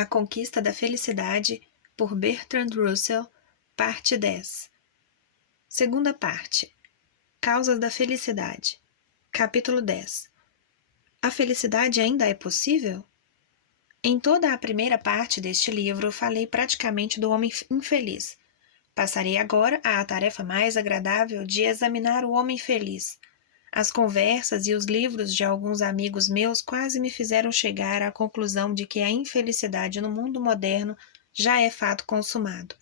A Conquista da Felicidade, por Bertrand Russell, parte 10. Segunda parte. Causas da Felicidade. Capítulo 10. A felicidade ainda é possível? Em toda a primeira parte deste livro, falei praticamente do homem infeliz. Passarei agora à tarefa mais agradável de examinar o homem feliz. As conversas e os livros de alguns amigos meus quase me fizeram chegar à conclusão de que a infelicidade no mundo moderno já é fato consumado.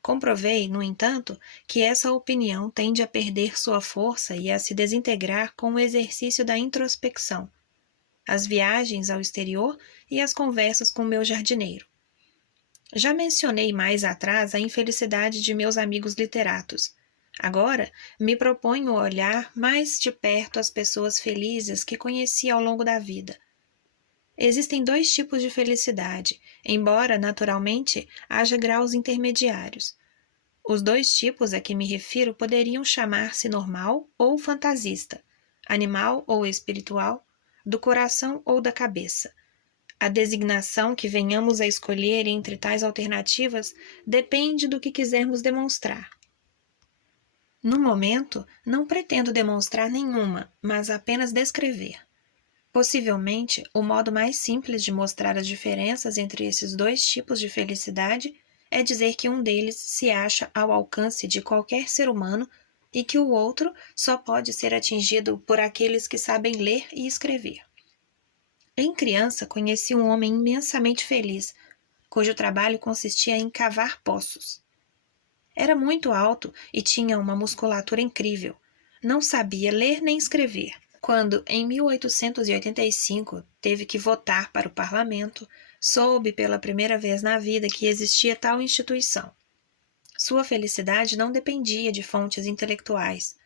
Comprovei, no entanto, que essa opinião tende a perder sua força e a se desintegrar com o exercício da introspecção, as viagens ao exterior e as conversas com meu jardineiro. Já mencionei mais atrás a infelicidade de meus amigos literatos. Agora, me proponho olhar mais de perto as pessoas felizes que conheci ao longo da vida. Existem dois tipos de felicidade, embora, naturalmente, haja graus intermediários. Os dois tipos a que me refiro poderiam chamar-se normal ou fantasista, animal ou espiritual, do coração ou da cabeça. A designação que venhamos a escolher entre tais alternativas depende do que quisermos demonstrar. No momento, não pretendo demonstrar nenhuma, mas apenas descrever. Possivelmente, o modo mais simples de mostrar as diferenças entre esses dois tipos de felicidade é dizer que um deles se acha ao alcance de qualquer ser humano e que o outro só pode ser atingido por aqueles que sabem ler e escrever. Em criança, conheci um homem imensamente feliz, cujo trabalho consistia em cavar poços. Era muito alto e tinha uma musculatura incrível. Não sabia ler nem escrever. Quando, em 1885, teve que votar para o parlamento, soube pela primeira vez na vida que existia tal instituição. Sua felicidade não dependia de fontes intelectuais.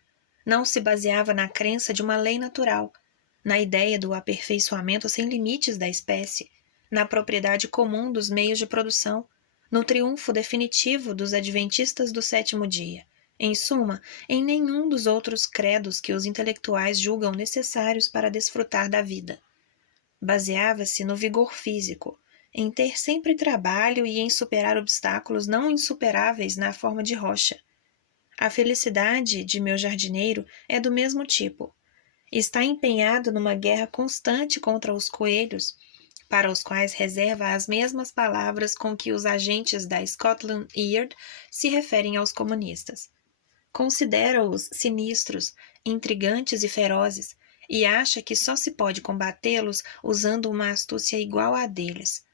Não se baseava na crença de uma lei natural, na ideia do aperfeiçoamento sem limites da espécie, na propriedade comum dos meios de produção, no triunfo definitivo dos adventistas do sétimo dia. Em suma, em nenhum dos outros credos que os intelectuais julgam necessários para desfrutar da vida. Baseava-se no vigor físico, em ter sempre trabalho e em superar obstáculos não insuperáveis na forma de rocha. A felicidade de meu jardineiro é do mesmo tipo. Está empenhado numa guerra constante contra os coelhos, para os quais reserva as mesmas palavras com que os agentes da Scotland Yard se referem aos comunistas. Considera-os sinistros, intrigantes e ferozes, e acha que só se pode combatê-los usando uma astúcia igual à deles.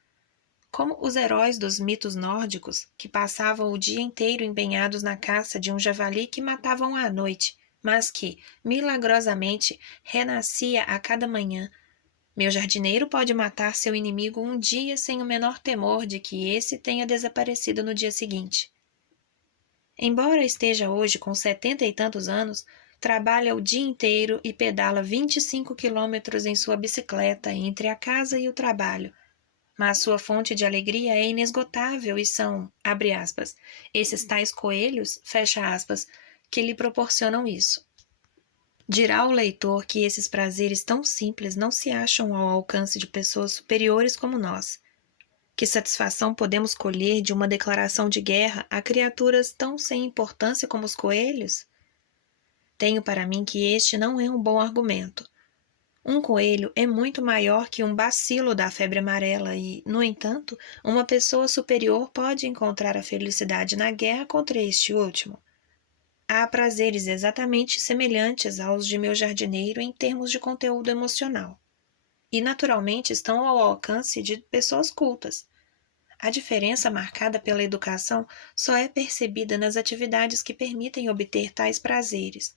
Como os heróis dos mitos nórdicos, que passavam o dia inteiro empenhados na caça de um javali que matavam à noite, mas que, milagrosamente, renascia a cada manhã. Meu jardineiro pode matar seu inimigo um dia sem o menor temor de que esse tenha desaparecido no dia seguinte. Embora esteja hoje com 70 e tantos anos, trabalha o dia inteiro e pedala 25 quilômetros em sua bicicleta entre a casa e o trabalho. Mas sua fonte de alegria é inesgotável e são, abre aspas, esses tais coelhos, fecha aspas, que lhe proporcionam isso. Dirá o leitor que esses prazeres tão simples não se acham ao alcance de pessoas superiores como nós. Que satisfação podemos colher de uma declaração de guerra a criaturas tão sem importância como os coelhos? Tenho para mim que este não é um bom argumento. Um coelho é muito maior que um bacilo da febre amarela e, no entanto, uma pessoa superior pode encontrar a felicidade na guerra contra este último. Há prazeres exatamente semelhantes aos de meu jardineiro em termos de conteúdo emocional. E, naturalmente, estão ao alcance de pessoas cultas. A diferença marcada pela educação só é percebida nas atividades que permitem obter tais prazeres.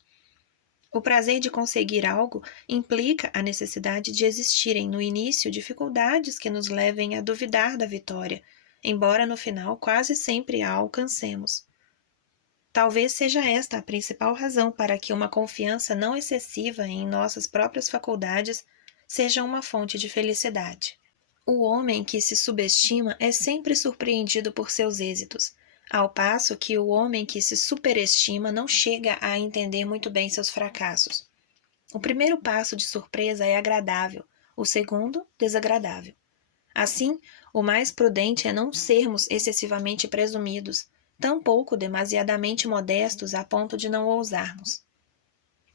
O prazer de conseguir algo implica a necessidade de existirem no início dificuldades que nos levem a duvidar da vitória, embora no final quase sempre a alcancemos. Talvez seja esta a principal razão para que uma confiança não excessiva em nossas próprias faculdades seja uma fonte de felicidade. O homem que se subestima é sempre surpreendido por seus êxitos, ao passo que o homem que se superestima não chega a entender muito bem seus fracassos. O primeiro passo de surpresa é agradável, o segundo, desagradável. Assim, o mais prudente é não sermos excessivamente presumidos, tampouco demasiadamente modestos a ponto de não ousarmos.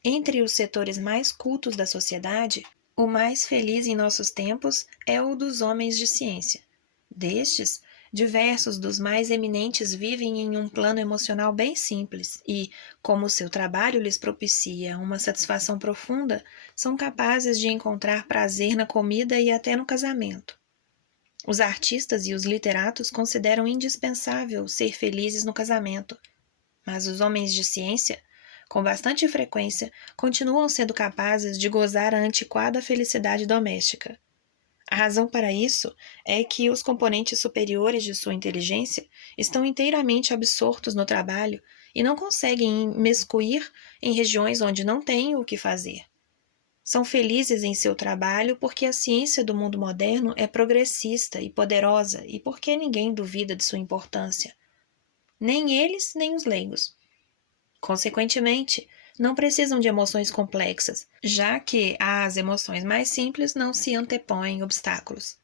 Entre os setores mais cultos da sociedade, o mais feliz em nossos tempos é o dos homens de ciência. Destes, diversos dos mais eminentes vivem em um plano emocional bem simples e, como seu trabalho lhes propicia uma satisfação profunda, são capazes de encontrar prazer na comida e até no casamento. Os artistas e os literatos consideram indispensável ser felizes no casamento, mas os homens de ciência, com bastante frequência, continuam sendo capazes de gozar a antiquada felicidade doméstica. A razão para isso é que os componentes superiores de sua inteligência estão inteiramente absortos no trabalho e não conseguem imiscuir em regiões onde não têm o que fazer. São felizes em seu trabalho porque a ciência do mundo moderno é progressista e poderosa e porque ninguém duvida de sua importância. Nem eles, nem os leigos. Consequentemente, não precisam de emoções complexas, já que às emoções mais simples não se antepõem obstáculos.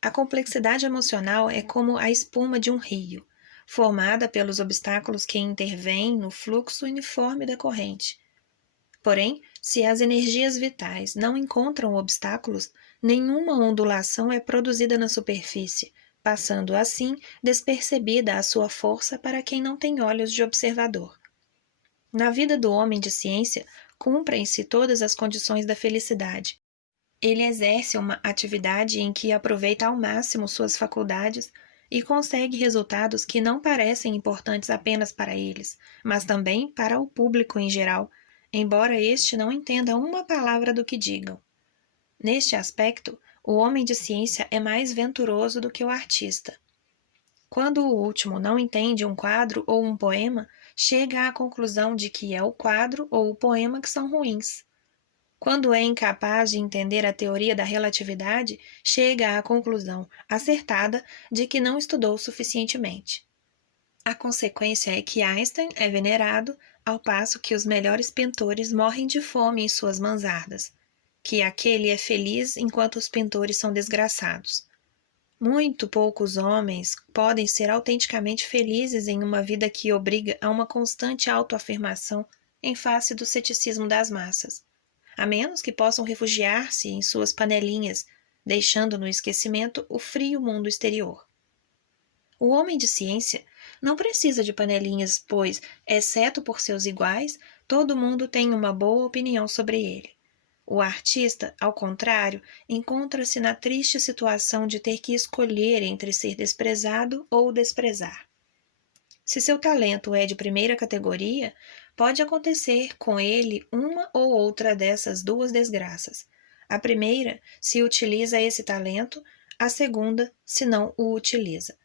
A complexidade emocional é como a espuma de um rio, formada pelos obstáculos que intervêm no fluxo uniforme da corrente. Porém, se as energias vitais não encontram obstáculos, nenhuma ondulação é produzida na superfície, passando assim despercebida a sua força para quem não tem olhos de observador. Na vida do homem de ciência, cumprem-se todas as condições da felicidade. Ele exerce uma atividade em que aproveita ao máximo suas faculdades e consegue resultados que não parecem importantes apenas para eles, mas também para o público em geral, embora este não entenda uma palavra do que digam. Neste aspecto, o homem de ciência é mais venturoso do que o artista. Quando o último não entende um quadro ou um poema, chega à conclusão de que é o quadro ou o poema que são ruins. Quando é incapaz de entender a teoria da relatividade, chega à conclusão acertada de que não estudou suficientemente. A consequência é que Einstein é venerado, ao passo que os melhores pintores morrem de fome em suas mansardas, que aquele é feliz enquanto os pintores são desgraçados. Muito poucos homens podem ser autenticamente felizes em uma vida que obriga a uma constante autoafirmação em face do ceticismo das massas, a menos que possam refugiar-se em suas panelinhas, deixando no esquecimento o frio mundo exterior. O homem de ciência não precisa de panelinhas, pois, exceto por seus iguais, todo mundo tem uma boa opinião sobre ele. O artista, ao contrário, encontra-se na triste situação de ter que escolher entre ser desprezado ou desprezar. Se seu talento é de primeira categoria, pode acontecer com ele uma ou outra dessas duas desgraças. A primeira, se utiliza esse talento, a segunda, se não o utiliza.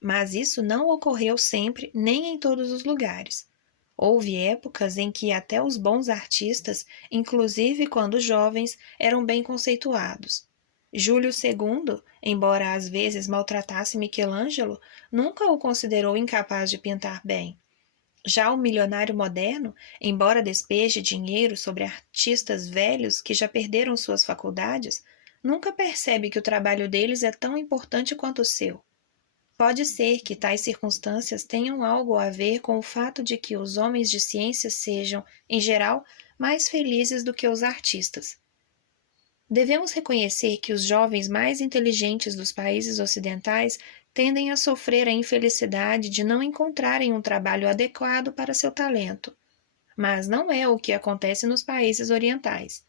Mas isso não ocorreu sempre nem em todos os lugares. Houve épocas em que até os bons artistas, inclusive quando jovens, eram bem conceituados. Júlio II, embora às vezes maltratasse Michelangelo, nunca o considerou incapaz de pintar bem. Já o milionário moderno, embora despeje dinheiro sobre artistas velhos que já perderam suas faculdades, nunca percebe que o trabalho deles é tão importante quanto o seu. Pode ser que tais circunstâncias tenham algo a ver com o fato de que os homens de ciência sejam, em geral, mais felizes do que os artistas. Devemos reconhecer que os jovens mais inteligentes dos países ocidentais tendem a sofrer a infelicidade de não encontrarem um trabalho adequado para seu talento. Mas não é o que acontece nos países orientais.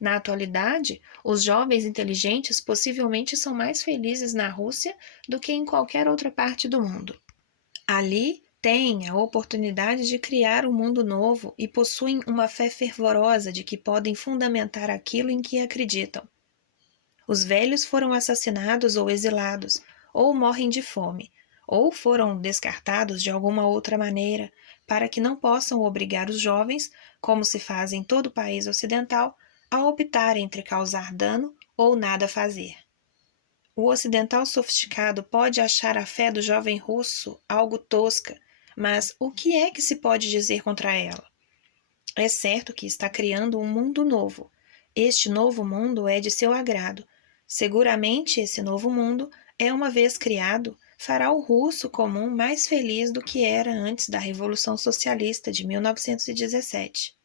Na atualidade, os jovens inteligentes possivelmente são mais felizes na Rússia do que em qualquer outra parte do mundo. Ali, têm a oportunidade de criar um mundo novo e possuem uma fé fervorosa de que podem fundamentar aquilo em que acreditam. Os velhos foram assassinados ou exilados, ou morrem de fome, ou foram descartados de alguma outra maneira, para que não possam obrigar os jovens, como se faz em todo o país ocidental, a optar entre causar dano ou nada fazer. O ocidental sofisticado pode achar a fé do jovem russo algo tosca, mas o que é que se pode dizer contra ela? É certo que está criando um mundo novo. Este novo mundo é de seu agrado, Seguramente esse novo mundo, uma vez criado, fará o russo comum mais feliz do que era antes da Revolução Socialista de 1917.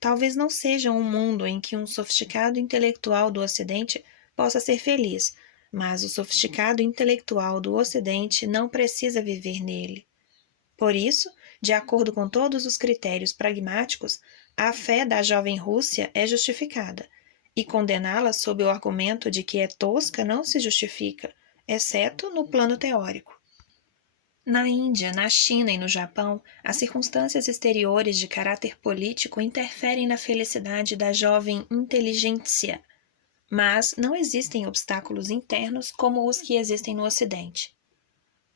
Talvez não seja um mundo em que um sofisticado intelectual do Ocidente possa ser feliz, mas o sofisticado intelectual do Ocidente não precisa viver nele. Por isso, de acordo com todos os critérios pragmáticos, a fé da jovem Rússia é justificada, e condená-la sob o argumento de que é tosca não se justifica, exceto no plano teórico. Na Índia, na China e no Japão, as circunstâncias exteriores de caráter político interferem na felicidade da jovem inteligência, mas não existem obstáculos internos como os que existem no Ocidente.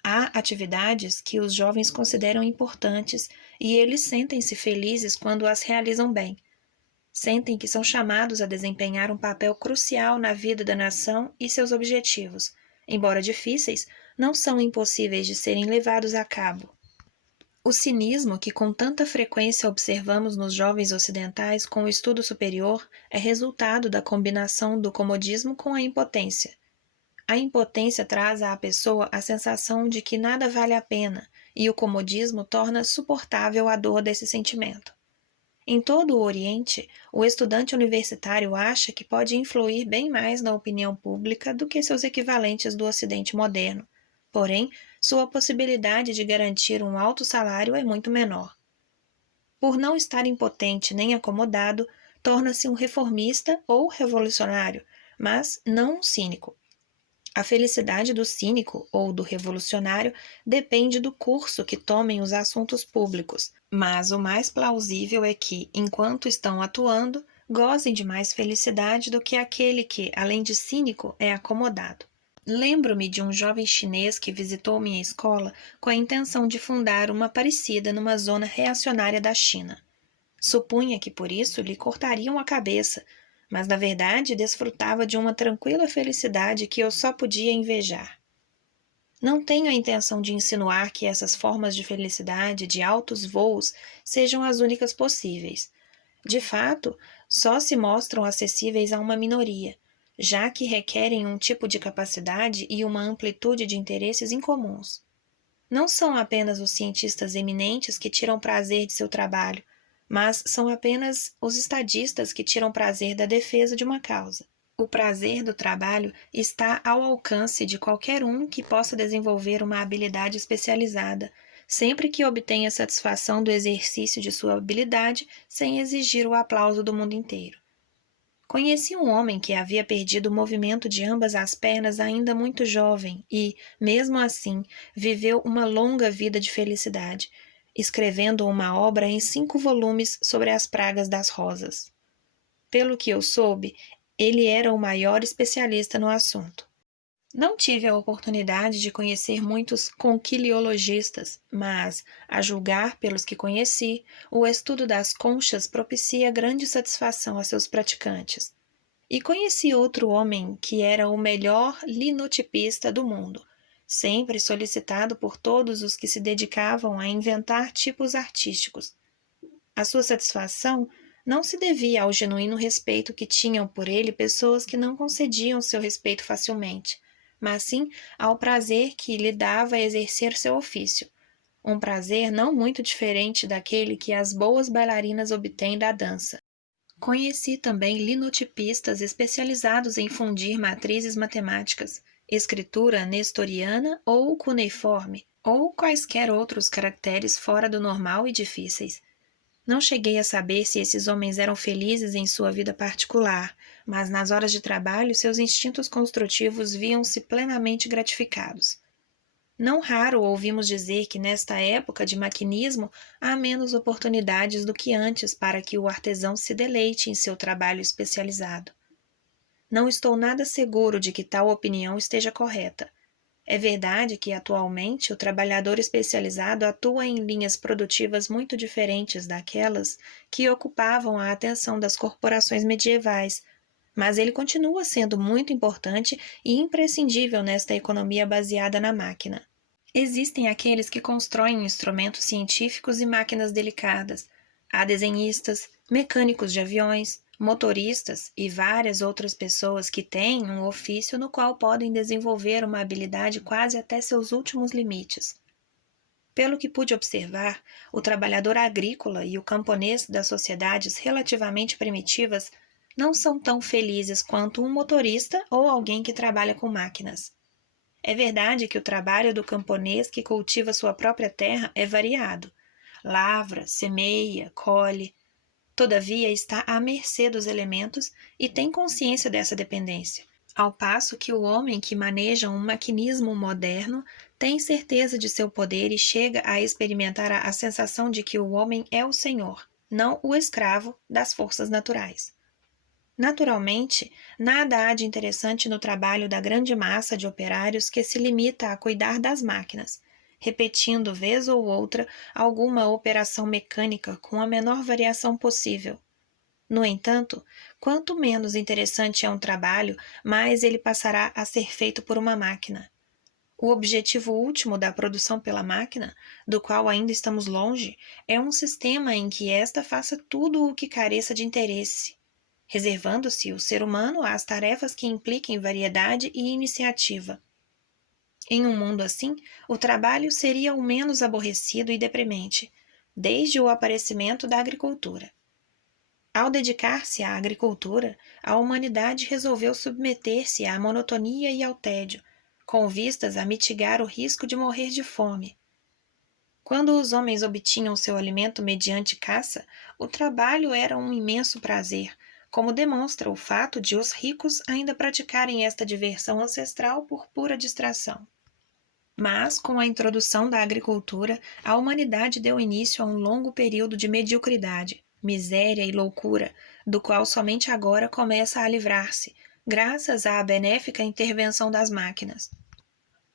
Há atividades que os jovens consideram importantes e eles sentem-se felizes quando as realizam bem. Sentem que são chamados a desempenhar um papel crucial na vida da nação e seus objetivos, embora difíceis, não são impossíveis de serem levados a cabo. O cinismo que com tanta frequência observamos nos jovens ocidentais com o estudo superior é resultado da combinação do comodismo com a impotência. A impotência traz à pessoa a sensação de que nada vale a pena, e o comodismo torna suportável a dor desse sentimento. Em todo o Oriente, o estudante universitário acha que pode influir bem mais na opinião pública do que seus equivalentes do Ocidente moderno, porém, sua possibilidade de garantir um alto salário é muito menor. Por não estar impotente nem acomodado, torna-se um reformista ou revolucionário, mas não um cínico. A felicidade do cínico ou do revolucionário depende do curso que tomem os assuntos públicos, mas o mais plausível é que, enquanto estão atuando, gozem de mais felicidade do que aquele que, além de cínico, é acomodado. Lembro-me de um jovem chinês que visitou minha escola com a intenção de fundar uma parecida numa zona reacionária da China. Supunha que por isso lhe cortariam a cabeça, mas na verdade desfrutava de uma tranquila felicidade que eu só podia invejar. Não tenho a intenção de insinuar que essas formas de felicidade de altos voos sejam as únicas possíveis. De fato, só se mostram acessíveis a uma minoria, já que requerem um tipo de capacidade e uma amplitude de interesses incomuns. Não são apenas os cientistas eminentes que tiram prazer de seu trabalho, mas são apenas os estadistas que tiram prazer da defesa de uma causa. O prazer do trabalho está ao alcance de qualquer um que possa desenvolver uma habilidade especializada, sempre que obtenha satisfação do exercício de sua habilidade sem exigir o aplauso do mundo inteiro. Conheci um homem que havia perdido o movimento de ambas as pernas ainda muito jovem e, mesmo assim, viveu uma longa vida de felicidade, escrevendo uma obra em 5 volumes sobre as pragas das rosas. Pelo que eu soube, ele era o maior especialista no assunto. Não tive a oportunidade de conhecer muitos conquiliologistas, mas, a julgar pelos que conheci, o estudo das conchas propicia grande satisfação a seus praticantes. E conheci outro homem que era o melhor linotipista do mundo, sempre solicitado por todos os que se dedicavam a inventar tipos artísticos. A sua satisfação não se devia ao genuíno respeito que tinham por ele pessoas que não concediam seu respeito facilmente, mas sim ao prazer que lhe dava exercer seu ofício, um prazer não muito diferente daquele que as boas bailarinas obtêm da dança. Conheci também linotipistas especializados em fundir matrizes matemáticas, escritura nestoriana ou cuneiforme, ou quaisquer outros caracteres fora do normal e difíceis. Não cheguei a saber se esses homens eram felizes em sua vida particular, mas nas horas de trabalho seus instintos construtivos viam-se plenamente gratificados. Não raro ouvimos dizer que nesta época de maquinismo há menos oportunidades do que antes para que o artesão se deleite em seu trabalho especializado. Não estou nada seguro de que tal opinião esteja correta. É verdade que, atualmente, o trabalhador especializado atua em linhas produtivas muito diferentes daquelas que ocupavam a atenção das corporações medievais, mas ele continua sendo muito importante e imprescindível nesta economia baseada na máquina. Existem aqueles que constroem instrumentos científicos e máquinas delicadas. Há desenhistas, mecânicos de aviões, motoristas e várias outras pessoas que têm um ofício no qual podem desenvolver uma habilidade quase até seus últimos limites. Pelo que pude observar, o trabalhador agrícola e o camponês das sociedades relativamente primitivas não são tão felizes quanto um motorista ou alguém que trabalha com máquinas. É verdade que o trabalho do camponês que cultiva sua própria terra é variado. Lavra, semeia, colhe. Todavia está à mercê dos elementos e tem consciência dessa dependência. Ao passo que o homem que maneja um maquinismo moderno tem certeza de seu poder e chega a experimentar a sensação de que o homem é o senhor, não o escravo das forças naturais. Naturalmente, nada há de interessante no trabalho da grande massa de operários que se limita a cuidar das máquinas, repetindo vez ou outra alguma operação mecânica com a menor variação possível. No entanto, quanto menos interessante é um trabalho, mais ele passará a ser feito por uma máquina. O objetivo último da produção pela máquina, do qual ainda estamos longe, é um sistema em que esta faça tudo o que careça de interesse, reservando-se o ser humano às tarefas que impliquem variedade e iniciativa. Em um mundo assim, o trabalho seria o menos aborrecido e deprimente, desde o aparecimento da agricultura. Ao dedicar-se à agricultura, a humanidade resolveu submeter-se à monotonia e ao tédio, com vistas a mitigar o risco de morrer de fome. Quando os homens obtinham seu alimento mediante caça, o trabalho era um imenso prazer, como demonstra o fato de os ricos ainda praticarem esta diversão ancestral por pura distração. Mas, com a introdução da agricultura, a humanidade deu início a um longo período de mediocridade, miséria e loucura, do qual somente agora começa a livrar-se, graças à benéfica intervenção das máquinas.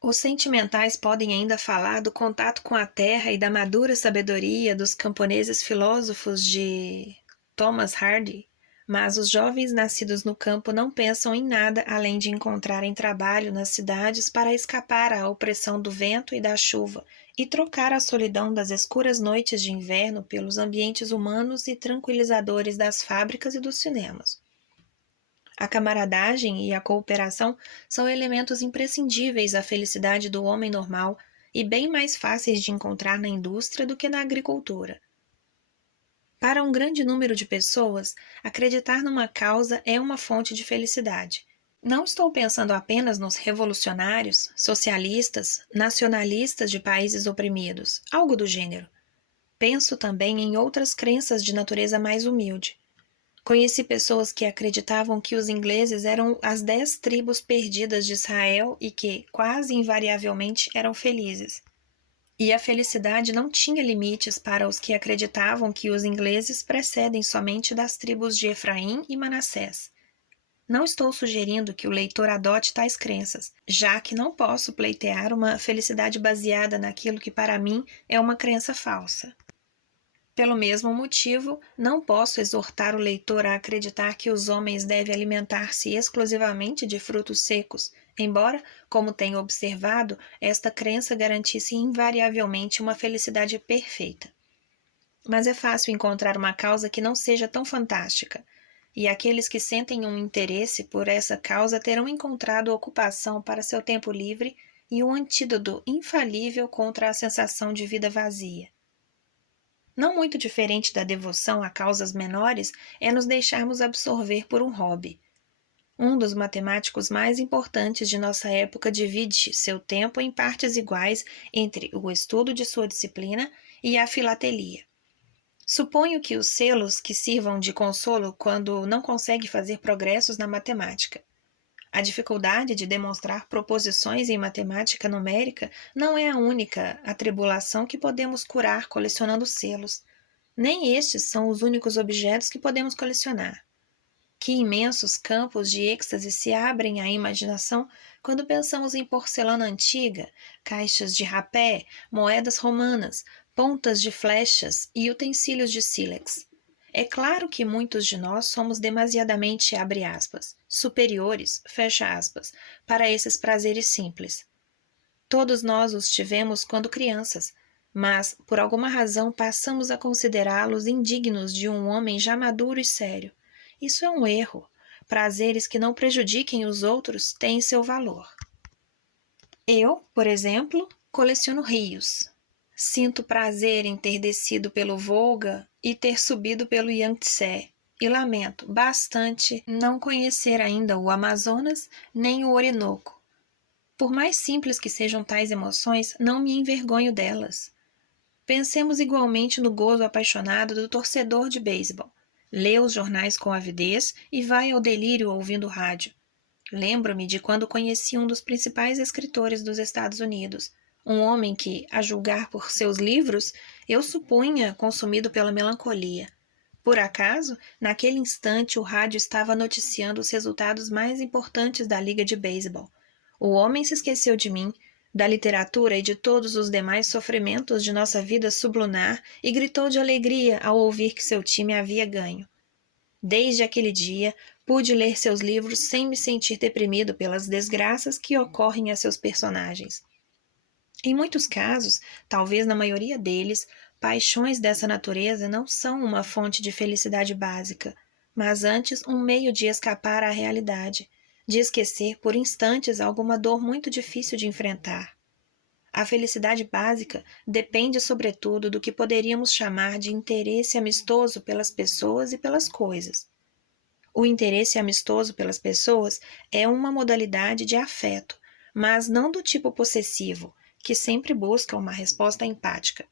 Os sentimentais podem ainda falar do contato com a terra e da madura sabedoria dos camponeses filósofos de Thomas Hardy, mas os jovens nascidos no campo não pensam em nada além de encontrarem trabalho nas cidades para escapar à opressão do vento e da chuva e trocar a solidão das escuras noites de inverno pelos ambientes humanos e tranquilizadores das fábricas e dos cinemas. A camaradagem e a cooperação são elementos imprescindíveis à felicidade do homem normal e bem mais fáceis de encontrar na indústria do que na agricultura. Para um grande número de pessoas, acreditar numa causa é uma fonte de felicidade. Não estou pensando apenas nos revolucionários, socialistas, nacionalistas de países oprimidos, algo do gênero. Penso também em outras crenças de natureza mais humilde. Conheci pessoas que acreditavam que os ingleses eram as 10 tribos perdidas de Israel e que, quase invariavelmente, eram felizes. E a felicidade não tinha limites para os que acreditavam que os ingleses precedem somente das tribos de Efraim e Manassés. Não estou sugerindo que o leitor adote tais crenças, já que não posso pleitear uma felicidade baseada naquilo que para mim é uma crença falsa. Pelo mesmo motivo, não posso exortar o leitor a acreditar que os homens devem alimentar-se exclusivamente de frutos secos, embora, como tenho observado, esta crença garantisse invariavelmente uma felicidade perfeita. Mas é fácil encontrar uma causa que não seja tão fantástica, e aqueles que sentem um interesse por essa causa terão encontrado ocupação para seu tempo livre e um antídoto infalível contra a sensação de vida vazia. Não muito diferente da devoção a causas menores é nos deixarmos absorver por um hobby. Um dos matemáticos mais importantes de nossa época divide seu tempo em partes iguais entre o estudo de sua disciplina e a filatelia. Suponho que os selos que sirvam de consolo quando não consegue fazer progressos na matemática. A dificuldade de demonstrar proposições em matemática numérica não é a única atribulação que podemos curar colecionando selos. Nem estes são os únicos objetos que podemos colecionar. Que imensos campos de êxtase se abrem à imaginação quando pensamos em porcelana antiga, caixas de rapé, moedas romanas, pontas de flechas e utensílios de sílex. É claro que muitos de nós somos demasiadamente, abre aspas, superiores, fecha aspas, para esses prazeres simples. Todos nós os tivemos quando crianças, mas, por alguma razão, passamos a considerá-los indignos de um homem já maduro e sério, Isso é um erro. Prazeres que não prejudiquem os outros têm seu valor. Eu, por exemplo, coleciono rios. Sinto prazer em ter descido pelo Volga e ter subido pelo Yangtze. E lamento bastante não conhecer ainda o Amazonas nem o Orinoco. Por mais simples que sejam tais emoções, não me envergonho delas. Pensemos igualmente no gozo apaixonado do torcedor de beisebol. Lê os jornais com avidez e vai ao delírio ouvindo rádio. Lembro-me de quando conheci um dos principais escritores dos Estados Unidos, um homem que, a julgar por seus livros, eu supunha consumido pela melancolia. Por acaso, naquele instante o rádio estava noticiando os resultados mais importantes da liga de beisebol. O homem se esqueceu de mim, da literatura e de todos os demais sofrimentos de nossa vida sublunar e gritou de alegria ao ouvir que seu time havia ganho. Desde aquele dia, pude ler seus livros sem me sentir deprimido pelas desgraças que ocorrem a seus personagens. Em muitos casos, talvez na maioria deles, paixões dessa natureza não são uma fonte de felicidade básica, mas antes um meio de escapar à realidade, de esquecer por instantes alguma dor muito difícil de enfrentar. A felicidade básica depende, sobretudo, do que poderíamos chamar de interesse amistoso pelas pessoas e pelas coisas. O interesse amistoso pelas pessoas é uma modalidade de afeto, mas não do tipo possessivo, que sempre busca uma resposta empática.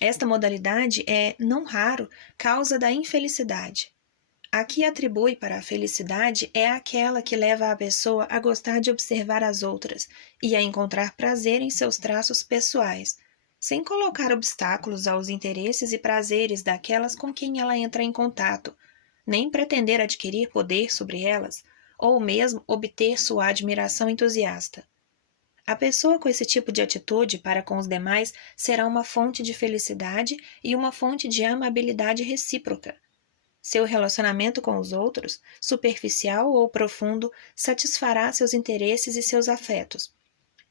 Esta modalidade é, não raro, causa da infelicidade. A que atribui para a felicidade é aquela que leva a pessoa a gostar de observar as outras e a encontrar prazer em seus traços pessoais, sem colocar obstáculos aos interesses e prazeres daquelas com quem ela entra em contato, nem pretender adquirir poder sobre elas, ou mesmo obter sua admiração entusiasta. A pessoa com esse tipo de atitude para com os demais será uma fonte de felicidade e uma fonte de amabilidade recíproca. Seu relacionamento com os outros, superficial ou profundo, satisfará seus interesses e seus afetos.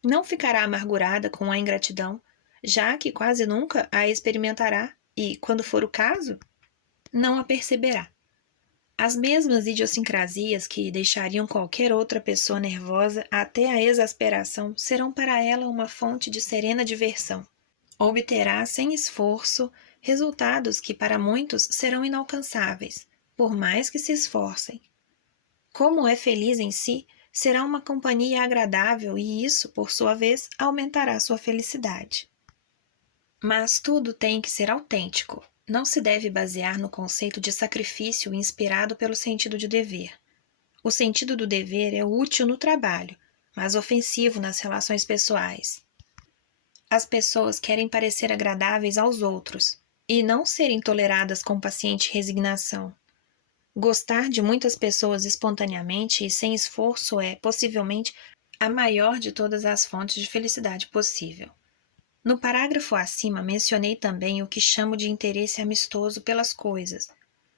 Não ficará amargurada com a ingratidão, já que quase nunca a experimentará e, quando for o caso, não a perceberá. As mesmas idiosincrasias que deixariam qualquer outra pessoa nervosa até a exasperação serão para ela uma fonte de serena diversão. Obterá, sem esforço, resultados que para muitos serão inalcançáveis, por mais que se esforcem. Como é feliz em si, será uma companhia agradável e isso, por sua vez, aumentará sua felicidade. Mas tudo tem que ser autêntico. Não se deve basear no conceito de sacrifício inspirado pelo sentido de dever. O sentido do dever é útil no trabalho, mas ofensivo nas relações pessoais. As pessoas querem parecer agradáveis aos outros e não serem toleradas com paciente resignação. Gostar de muitas pessoas espontaneamente e sem esforço é, possivelmente, a maior de todas as fontes de felicidade possível. No parágrafo acima mencionei também o que chamo de interesse amistoso pelas coisas.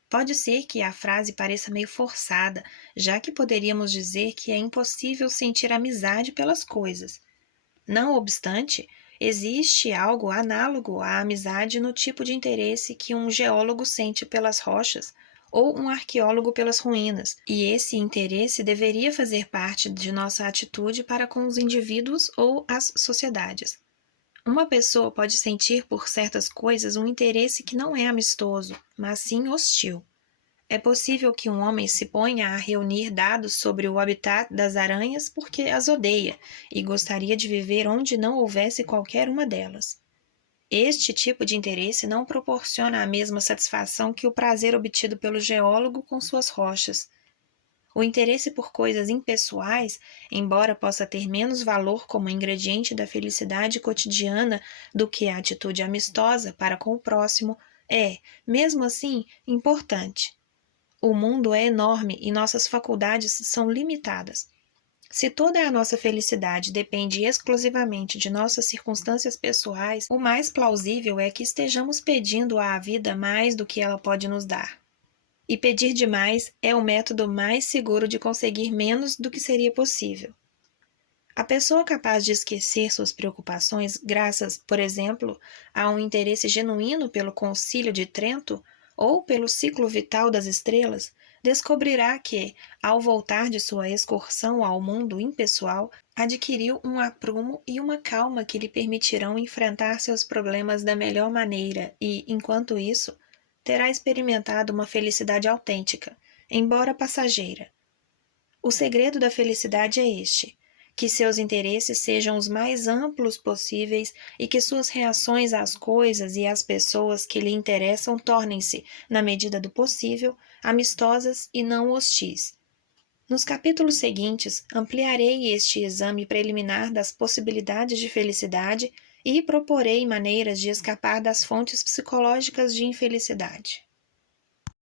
Pode ser que a frase pareça meio forçada, já que poderíamos dizer que é impossível sentir amizade pelas coisas. Não obstante, existe algo análogo à amizade no tipo de interesse que um geólogo sente pelas rochas ou um arqueólogo pelas ruínas, e esse interesse deveria fazer parte de nossa atitude para com os indivíduos ou as sociedades. Uma pessoa pode sentir por certas coisas um interesse que não é amistoso, mas sim hostil. É possível que um homem se ponha a reunir dados sobre o habitat das aranhas porque as odeia e gostaria de viver onde não houvesse qualquer uma delas. Este tipo de interesse não proporciona a mesma satisfação que o prazer obtido pelo geólogo com suas rochas. O interesse por coisas impessoais, embora possa ter menos valor como ingrediente da felicidade cotidiana do que a atitude amistosa para com o próximo, é, mesmo assim, importante. O mundo é enorme e nossas faculdades são limitadas. Se toda a nossa felicidade depende exclusivamente de nossas circunstâncias pessoais, o mais plausível é que estejamos pedindo à vida mais do que ela pode nos dar. E pedir demais é o método mais seguro de conseguir menos do que seria possível. A pessoa capaz de esquecer suas preocupações, graças, por exemplo, a um interesse genuíno pelo Concílio de Trento ou pelo ciclo vital das estrelas, descobrirá que, ao voltar de sua excursão ao mundo impessoal, adquiriu um aprumo e uma calma que lhe permitirão enfrentar seus problemas da melhor maneira e, enquanto isso, terá experimentado uma felicidade autêntica, embora passageira. O segredo da felicidade é este: que seus interesses sejam os mais amplos possíveis e que suas reações às coisas e às pessoas que lhe interessam tornem-se, na medida do possível, amistosas e não hostis. Nos capítulos seguintes, ampliarei este exame preliminar das possibilidades de felicidade e proporei maneiras de escapar das fontes psicológicas de infelicidade.